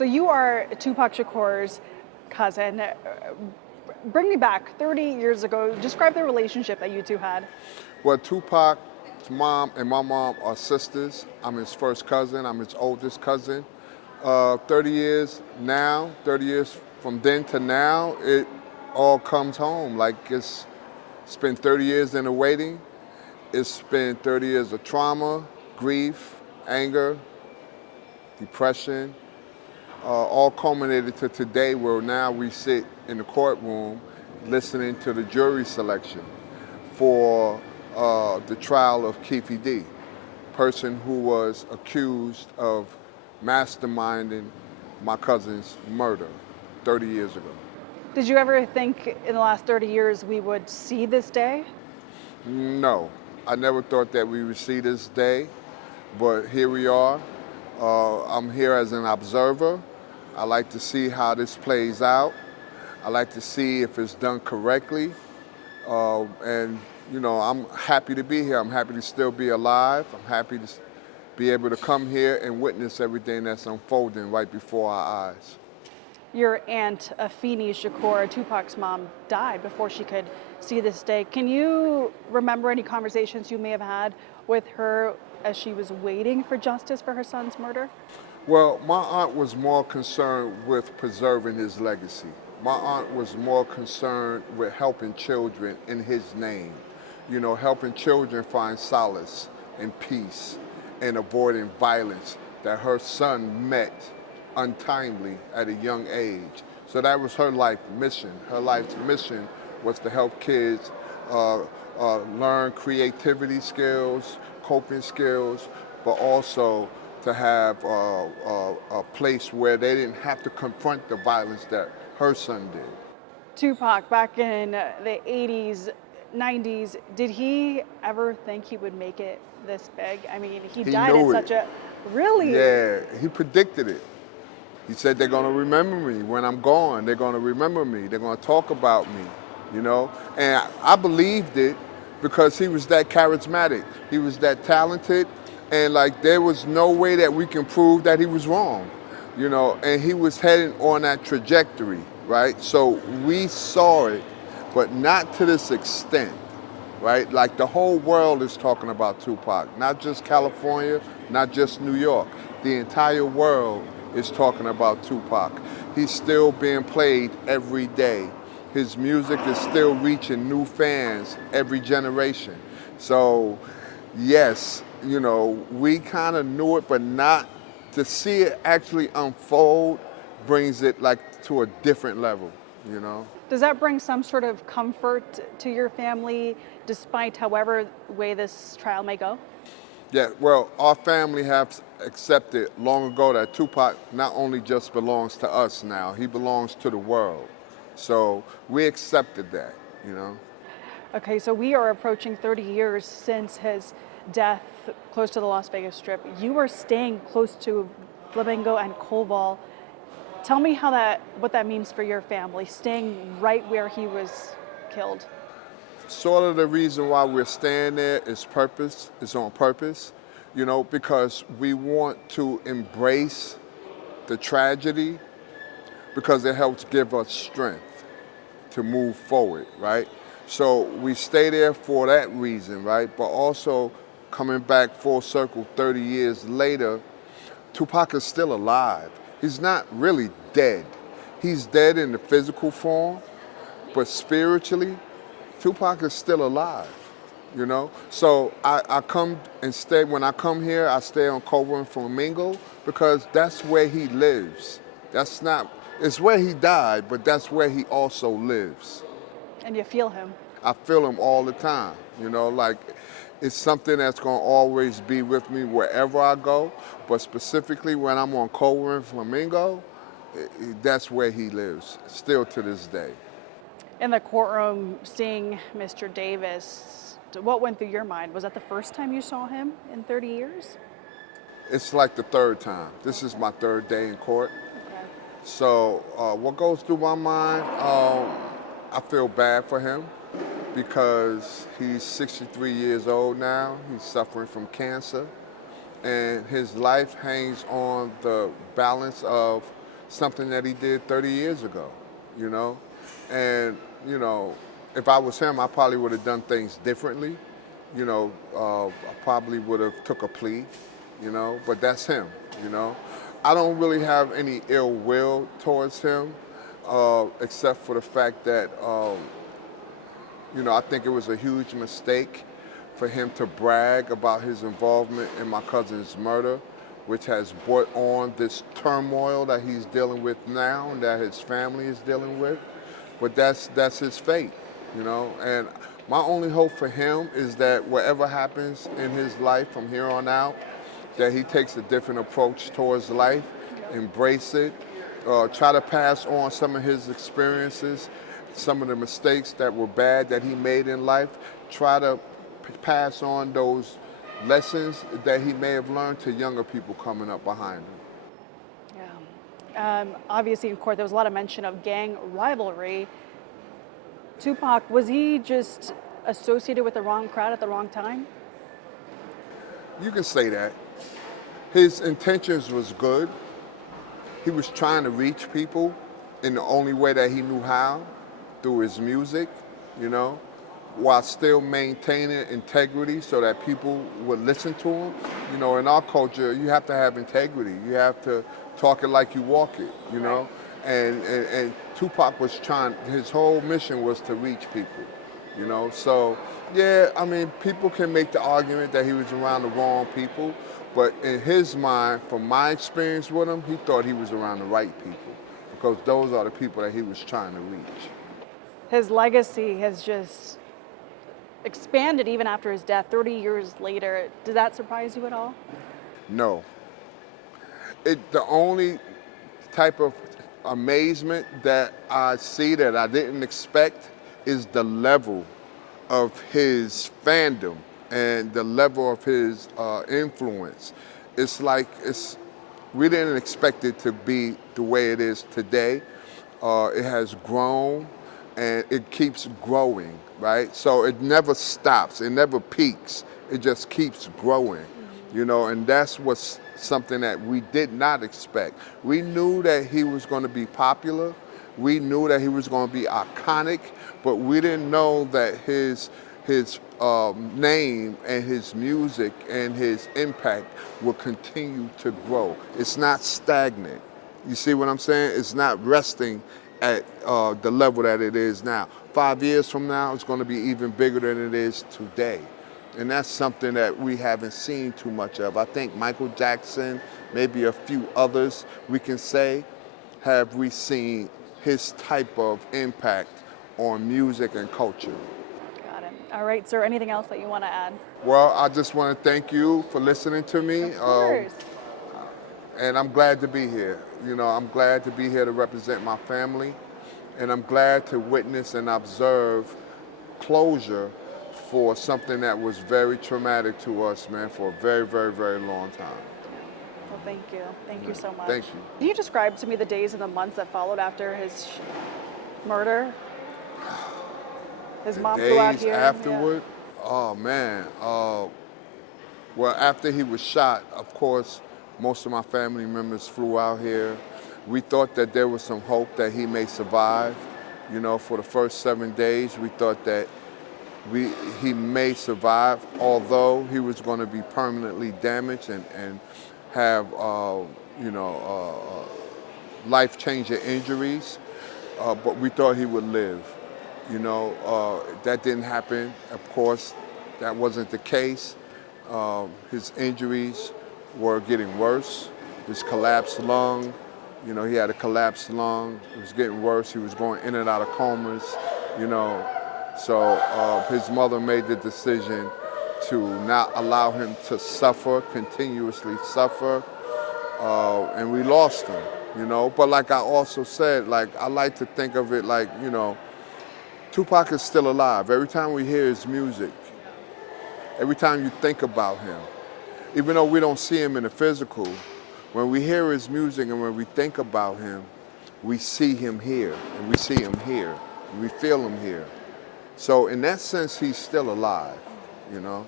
So you are Tupac Shakur's cousin. Bring me back 30 years ago. Describe the relationship that you two had. Well, Tupac's mom and my mom are sisters. I'm his first cousin. I'm his oldest cousin. 30 years now, 30 years from then to now, it all comes home. Like it's been 30 years in the waiting. It's been 30 years of trauma, grief, anger, depression, all culminated to today where now we sit in the courtroom listening to the jury selection for the trial of Keffe D, person who was accused of masterminding my cousin's murder 30 years ago. Did you ever think in the last 30 years we would see this day? No, I never thought that we would see this day, but here we are. I'm here as an observer. I like to see how this plays out. I like to see if it's done correctly. And, you know, I'm happy to be here. I'm happy to still be alive. I'm happy to be able to come here and witness everything that's unfolding right before our eyes. Your aunt, Afeni Shakur, Tupac's mom, died before she could see this day. Can you remember any conversations you may have had with her as she was waiting for justice for her son's murder? Well, my aunt was more concerned with preserving his legacy. My aunt was more concerned with helping children in his name. You know, helping children find solace and peace and avoiding violence that her son met untimely at a young age. So that was her life mission. Her life's mission was to help kids learn creativity skills, coping skills, but also to have a place where they didn't have to confront the violence that her son did. Tupac, back in the 80s, 90s, did he ever think he would make it this big? I mean, he died at knew such it. really? Yeah, he predicted it. He said they're gonna remember me when I'm gone. They're gonna remember me. They're gonna talk about me, you know? And I believed it because he was that charismatic. He was that talented. And like, there was no way that we can prove that he was wrong, you know? And he was heading on that trajectory, right? So we saw it, but not to this extent, right? Like the whole world is talking about Tupac, not just California, not just New York. The entire world is talking about Tupac. He's still being played every day. His music is still reaching new fans every generation. So yes, you know, we kind of knew it, but not to see it actually unfold brings it like to a different level, you know? Does that bring some sort of comfort to your family despite however way this trial may go? Yeah, well, our family have accepted long ago that Tupac not only just belongs to us now, he belongs to the world. So we accepted that, you know? Okay, so we are approaching 30 years since his death close to the Las Vegas Strip. You were staying close to Flamingo and Koval. Tell me what that means for your family, staying right where he was killed. Sort of the reason why we're staying there is on purpose, you know, because we want to embrace the tragedy because it helps give us strength to move forward, right? So we stay there for that reason, right? But also coming back full circle 30 years later, Tupac is still alive. He's not really dead. He's dead in the physical form, but spiritually, Tupac is still alive, you know? So I come and stay, when I come here, I stay on Cobra and Flamingo because that's where he lives. It's where he died, but that's where he also lives. And you feel him. I feel him all the time, you know, like it's something that's gonna always be with me wherever I go, but specifically when I'm on Cobra and Flamingo, that's where he lives, still to this day. In the courtroom, seeing Mr. Davis, what went through your mind? Was that the first time you saw him in 30 years? It's like the third time. This is my third day in court. Okay. So what goes through my mind, I feel bad for him because he's 63 years old now. He's suffering from cancer. And his life hangs on the balance of something that he did 30 years ago, you know? And, you know, if I was him, I probably would have done things differently. You know, I probably would have took a plea, you know, but that's him, you know? I don't really have any ill will towards him, except for the fact that, you know, I think it was a huge mistake for him to brag about his involvement in my cousin's murder, which has brought on this turmoil that he's dealing with now and that his family is dealing with. But that's his fate, you know? And my only hope for him is that whatever happens in his life from here on out, that he takes a different approach towards life, embrace it, try to pass on some of his experiences, some of the mistakes that were bad that he made in life, try to pass on those lessons that he may have learned to younger people coming up behind him. Yeah. Obviously, in court, there was a lot of mention of gang rivalry. Tupac, was he just associated with the wrong crowd at the wrong time? You can say that. His intentions was good. He was trying to reach people in the only way that he knew how, through his music, you know, while still maintaining integrity so that people would listen to him. You know, in our culture, you have to have integrity. You have to talk it like you walk it, you know? And Tupac was trying, his whole mission was to reach people, you know? So, yeah, I mean, people can make the argument that he was around the wrong people, but in his mind, from my experience with him, he thought he was around the right people because those are the people that he was trying to reach. His legacy has just expanded even after his death, 30 years later. Did that surprise you at all? No. The only type of amazement that I see that I didn't expect is the level of his fandom and the level of his influence. It's like, we didn't expect it to be the way it is today. It has grown and it keeps growing, right? So it never stops, it never peaks, it just keeps growing, you know, and that's what's something that we did not expect. We knew that he was going to be popular, we knew that he was going to be iconic, but we didn't know that his name and his music and his impact will continue to grow. It's not stagnant. You see what I'm saying? It's not resting at the level that it is now. 5 years from now, it's going to be even bigger than it is today. And that's something that we haven't seen too much of. I think Michael Jackson, maybe a few others, we can say, have we seen his type of impact on music and culture. Got it. All right, sir, anything else that you want to add? Well, I just want to thank you for listening to me. Of course. And I'm glad to be here. You know, I'm glad to be here to represent my family, and I'm glad to witness and observe closure for something that was very traumatic to us, man, for a very, very, very long time. Well, thank you. Thank you so much. Thank you. Can you describe to me the days and the months that followed after his murder? His mom flew out Days here. afterward, oh man. Well, after he was shot, of course, most of my family members flew out here. We thought that there was some hope that he may survive. You know, for the first 7 days, we thought that he may survive, although he was going to be permanently damaged and have, life-changing injuries. But we thought he would live. You know, that didn't happen. Of course, that wasn't the case. His injuries were getting worse. His collapsed lung, you know, he had a collapsed lung. It was getting worse. He was going in and out of comas, you know. So his mother made the decision to not allow him to suffer, continuously suffer, and we lost him, you know. But like I also said, like, I like to think of it like, you know, Tupac is still alive. Every time we hear his music, every time you think about him, even though we don't see him in the physical, when we hear his music and when we think about him, we see him here, and we see him here, and we feel him here. So in that sense, he's still alive, you know?